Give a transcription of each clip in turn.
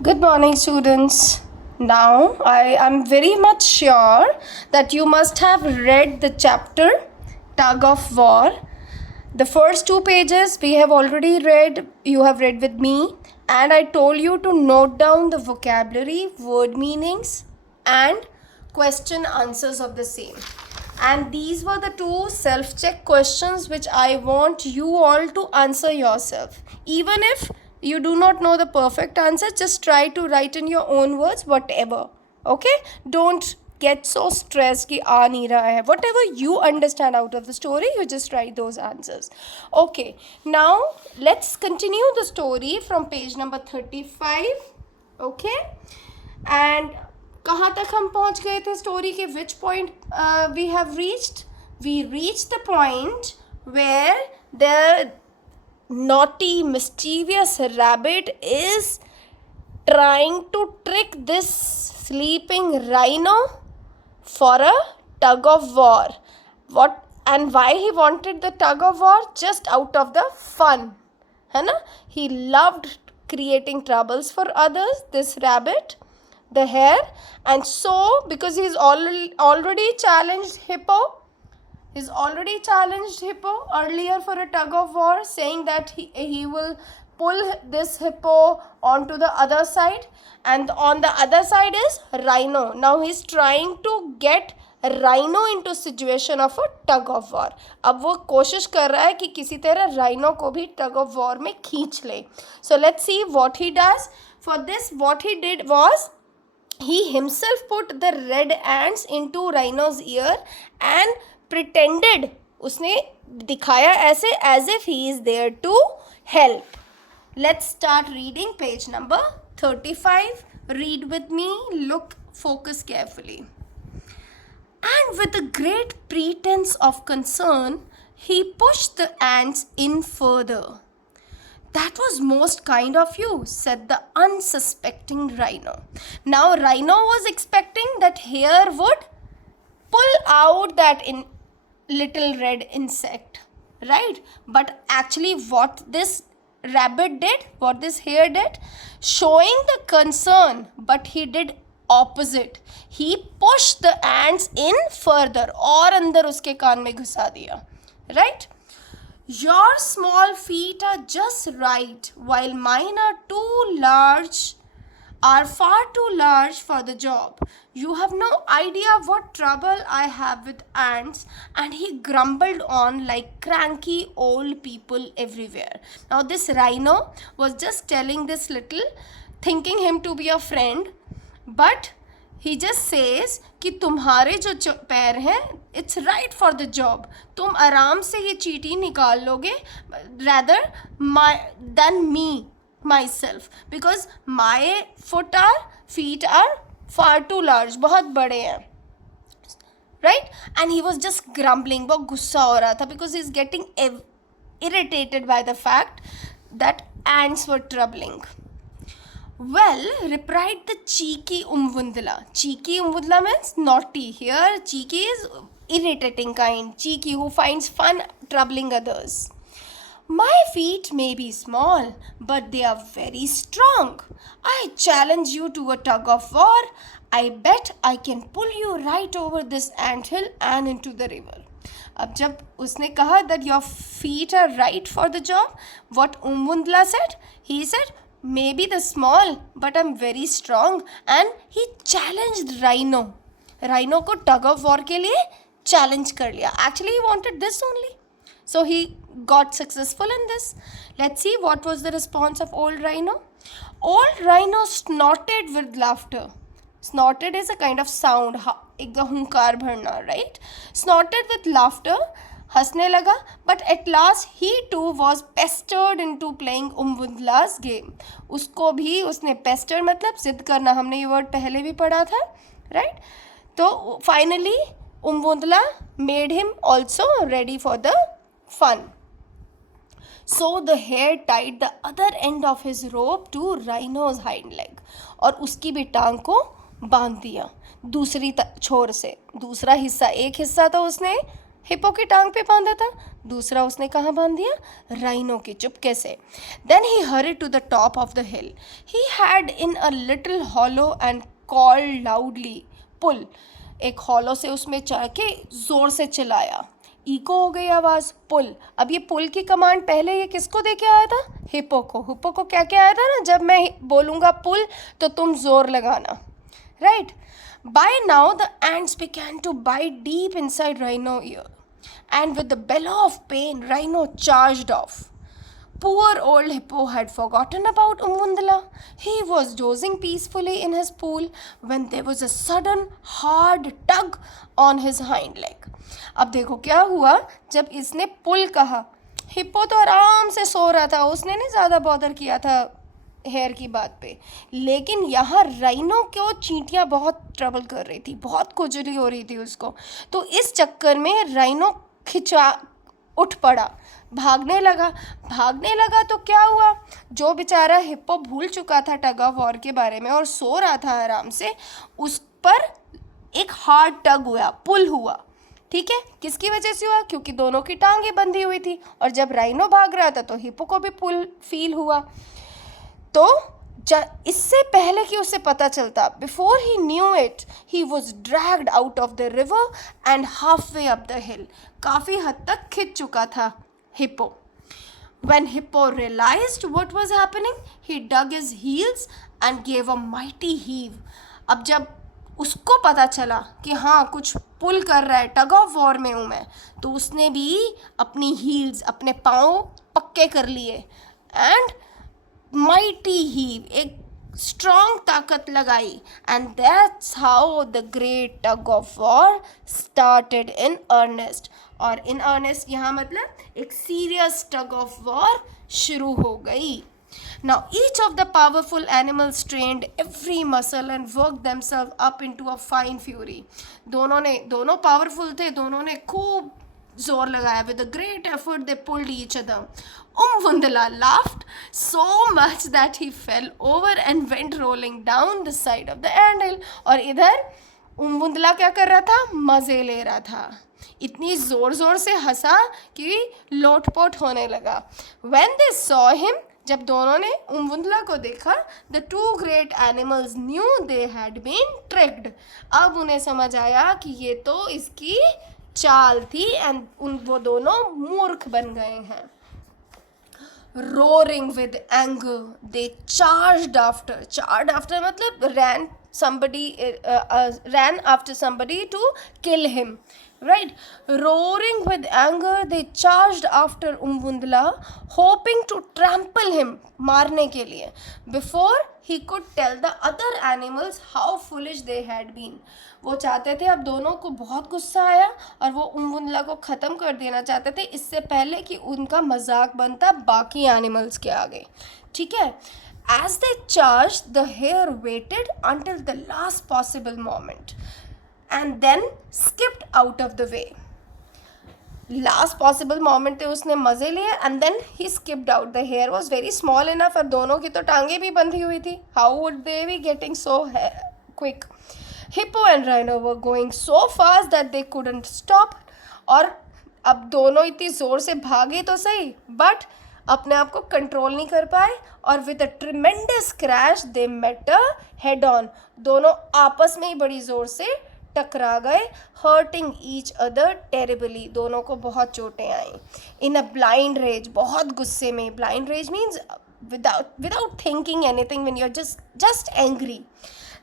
Good morning, students. Now, I am very much sure that you must have read the chapter Tug of War. The first two pages we have already read, you have read with me, and I told you to note down the vocabulary, word meanings, and question answers of the same. And these were the two self-check questions which I want you all to answer yourself. Even if you do not know the perfect answer, just try to write in your own words whatever. Okay? Don't get so stressed कि आ नहीं रहा है. Whatever you understand out of the story, you just write those answers. Okay. Now, let's continue the story from page number 35. Okay? And कहाँ तक हम पहुँच गए थे स्टोरी के which point we have reached the point where the naughty mischievous rabbit is trying to trick this sleeping rhino for a tug of war. What and why he wanted the tug of war? Just out of the fun, है ना? He loved creating troubles for others, this rabbit, the hare, and so because he's already challenged Hippo. He's already challenged Hippo earlier for a tug of war, saying that he will pull this hippo onto the other side, and on the other side is rhino. Now he's trying to get rhino into situation of a tug of war. अब वो कोशिश कर रहा है कि किसी तरह rhino को भी tug of war में खींच ले. So let's see what he does. For this, what he did was he himself put the red ants into rhino's ear and pretended, उसने दिखाया ऐसे as if he is there to help. Let's start reading page number 35. Read with me, look, focus carefully. And with a great pretense of concern, he pushed the ants in further. That was most kind of you, said the unsuspecting rhino. Now rhino was expecting that hare would pull out that little red insect, right? But actually what this rabbit did, what this hare did, showing the concern, but he did opposite. He pushed the ants in further, और अंदर उसके कान में घुसा दिया, right? Your small feet are just right, while mine are far too large for the job. You have no idea what trouble I have with ants. And he grumbled on like cranky old people everywhere. Now this rhino was just telling this little, thinking him to be a friend, but he just says कि तुम्हारे जो पैर हैं, it's right for the job. तुम आराम से ये चींटी निकाल लोगे, rather than me myself, because my feet are far too large, बहुत बड़े हैं, right? And he was just grumbling, बहुत गुस्सा हो रहा था, because he's getting irritated by the fact that ants were troubling. Well, replied the cheeky Umvundla. Cheeky Umvundla means naughty. Here, cheeky is irritating kind. Cheeky, who finds fun troubling others. My feet may be small, but they are very strong. I challenge you to a tug of war. I bet I can pull you right over this anthill and into the river. अब जब उसने कहा that your feet are right for the job, what Umvundla said? He said, maybe the small, but I'm very strong. And he challenged rhino. Rhino को tug of war के लिए challenge कर लिया. Actually, he wanted this only. So he got successful in this. Let's see what was the response of old rhino. Old rhino snorted with laughter. Snorted is a kind of sound, एकदम हुंकार भरना, right? Snorted with laughter. हंसने लगा, but at last he too was pestered into playing Umvundla's game. उसको भी उसने pester मतलब जिद करना, हमने ये word पहले भी पढ़ा था, right? तो finally Umvundla made him also ready for the fun. So the hare tied the other end of his rope to rhino's hind leg, और उसकी भी टांग को बांध दिया दूसरी छोर से. दूसरा हिस्सा, एक हिस्सा तो उसने हिप्पो की टांग पे बांधा था, दूसरा उसने कहाँ बांध दिया, राइनो के चुपके से. Then he hurried to the top of the hill. He had in a little hollow and called loudly, pull. एक हॉलो से उसमें चढ़ के जोर से चिल्लाया, इको हो गई आवाज़, पुल. अब ये पुल की कमांड पहले ये किसको दे के आया था, हिप्पो को. हिप्पो को क्या क्या आया था ना, जब मैं बोलूँगा पुल तो तुम जोर लगाना, right. By now the ants began to bite deep inside Rhino ear, and with the bellow of pain, Rhino charged off. Poor old Hippo had forgotten about Umvundala. He was dozing peacefully in his pool when there was a sudden hard tug on his hind leg. अब देखो क्या हुआ, जब इसने पुल कहा, hippo तो आराम से सो रहा था, उसने नहीं ज़्यादा बॉदर किया था हेयर की बात पे, लेकिन यहाँ राइनो को चींटियाँ बहुत ट्रबल कर रही थी, बहुत खुजली हो रही थी उसको. तो इस चक्कर में राइनो उठ पड़ा, भागने लगा. तो क्या हुआ, जो बेचारा हिप्पो भूल चुका था टग ऑफ वॉर के बारे में और सो रहा था आराम से, उस पर एक हार्ड टग हुआ, पुल हुआ. ठीक है, किसकी वजह से हुआ, क्योंकि दोनों की टांगें बंधी हुई थी, और जब राइनो भाग रहा था तो हिप्पो को भी पुल फील हुआ. तो इससे पहले कि उसे पता चलता, before he knew it, he was dragged out of the river and half way up the हिल. काफ़ी हद तक खिंच चुका था hippo. When Hippo realized what was happening, he dug his heels and gave a mighty heave. अब जब उसको पता चला कि हाँ कुछ पुल कर रहा है, टग ऑफ वॉर में हूँ मैं, तो उसने भी अपनी हील्स, अपने पाँव पक्के कर लिए, एंड माइटी हीव, एक स्ट्रॉन्ग ताकत लगाई, and that's how the great tug of war started in earnest. और इन अर्नेस्ट यहाँ मतलब एक सीरियस टग ऑफ वॉर शुरू हो गई. Now each of the powerful animals strained every muscle and worked themselves up into a fine fury. दोनों powerful थे, दोनों ने खूब जोर लगाया. With a great effort they pulled each other. Umvundala laughed so much that he fell over and went rolling down the side of the anthill. और इधर उमवुंदला क्या कर रहा था, मज़े ले रहा था. इतनी ज़ोर से हंसा कि लोटपोट होने लगा. When they saw him, जब दोनों ने उमवुंदला को देखा, the two great animals knew they had been tricked. अब उन्हें समझ आया कि ये तो इसकी चाल थी, एंड वो दोनों मूर्ख बन गए हैं. Roaring with anger, they charged after मतलब ran after somebody to kill him, right? Roaring with anger, they charged after Umvundala, hoping to trample him, मारने के लिए, before he could tell the other animals how foolish they had been. वो चाहते थे, अब दोनों को बहुत गुस्सा आया और वो उमवुंदला को ख़त्म कर देना चाहते थे, इससे पहले कि उनका मजाक बनता बाकी एनिमल्स के आगे. ठीक है. As they charged, the hare waited until the last possible moment and then skipped out of the way. Last possible moment पे उसने मज़े लिए, and then he skipped out. The hare was very small enough, और दोनों की तो टांगें भी बंधी हुई थी. How would they be getting so quick? Hippo and Rhino were going so fast that they couldn't stop. और अब दोनों इतनी ज़ोर से भागे तो सही, बट अपने आप को कंट्रोल नहीं कर पाए, और with a tremendous crash they met a head on. दोनों आपस में ही बड़ी ज़ोर से टकरा गए, हर्टिंग ईच अदर टेरिबली. दोनों को बहुत चोटें आई. इन अ ब्लाइंड रेज, बहुत गुस्से में. Blind rage means without thinking anything, when you're just angry.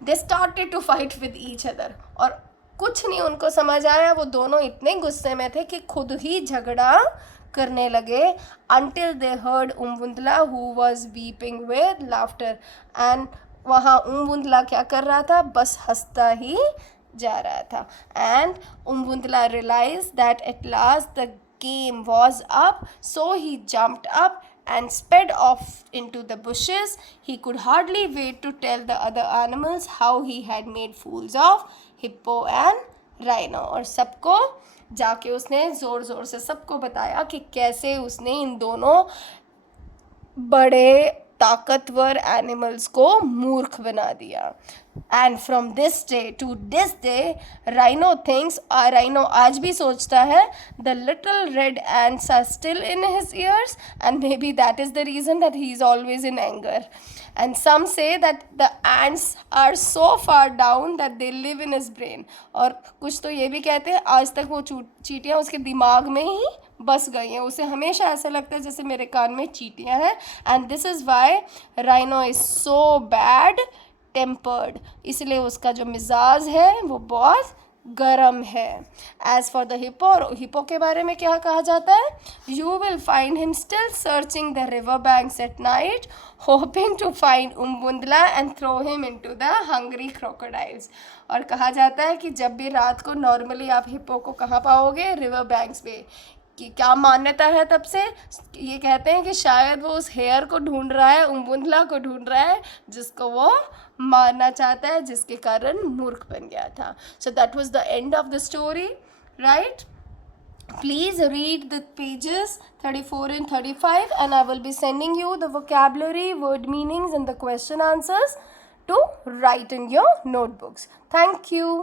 They started to fight with each other. और कुछ नहीं उनको समझ आया, वो दोनों इतने गुस्से में थे कि खुद ही झगड़ा करने लगे. Until they heard Umvundala, who was weeping with laughter. And वहाँ उमवुंदला क्या कर रहा था, बस हंसता ही जा रहा था. And Umvundala realized that at last the game was up, so he jumped up and sped off into the bushes. He could hardly wait to tell the other animals how he had made fools of Hippo and Rhino. और सबको जाके उसने ज़ोर से सबको बताया कि कैसे उसने इन दोनों बड़े ताकतवर एनिमल्स को मूर्ख बना दिया. And from this day to this day rhino thinks, rhino आज भी सोचता है, the little red ants are still in his ears and maybe that is the reason that he is always in anger. And some say that the ants are so far down that they live in his brain. और कुछ तो ये भी कहते हैं आज तक वो चींटियाँ उसके दिमाग में ही बस गई हैं, उसे हमेशा ऐसा लगता है जैसे मेरे कान में चींटियाँ हैं. And this is why rhino is so bad tempered, इसलिए उसका जो मिजाज है वो बहुत गरम है. एज फॉर द हिप्पो, और हिप्पो के बारे में क्या कहा जाता है, you will find him still searching the river banks at night hoping to find Umbundla and throw him into the hungry crocodiles. और कहा जाता है कि जब भी रात को नॉर्मली आप हिप्पो को कहाँ पाओगे, रिवर बैंक्स पे. कि क्या मान्यता है तब से, ये कहते हैं कि शायद वो उस हेयर को ढूंढ रहा है, उम्बुंदला को ढूंढ रहा है जिसको वो मारना चाहता है, जिसके कारण मूर्ख बन गया था. So that was the end of the story, right. Please read the pages 34 and 35 and I will be sending you the vocabulary, word meanings and the question answers to write in your notebooks. Thank you.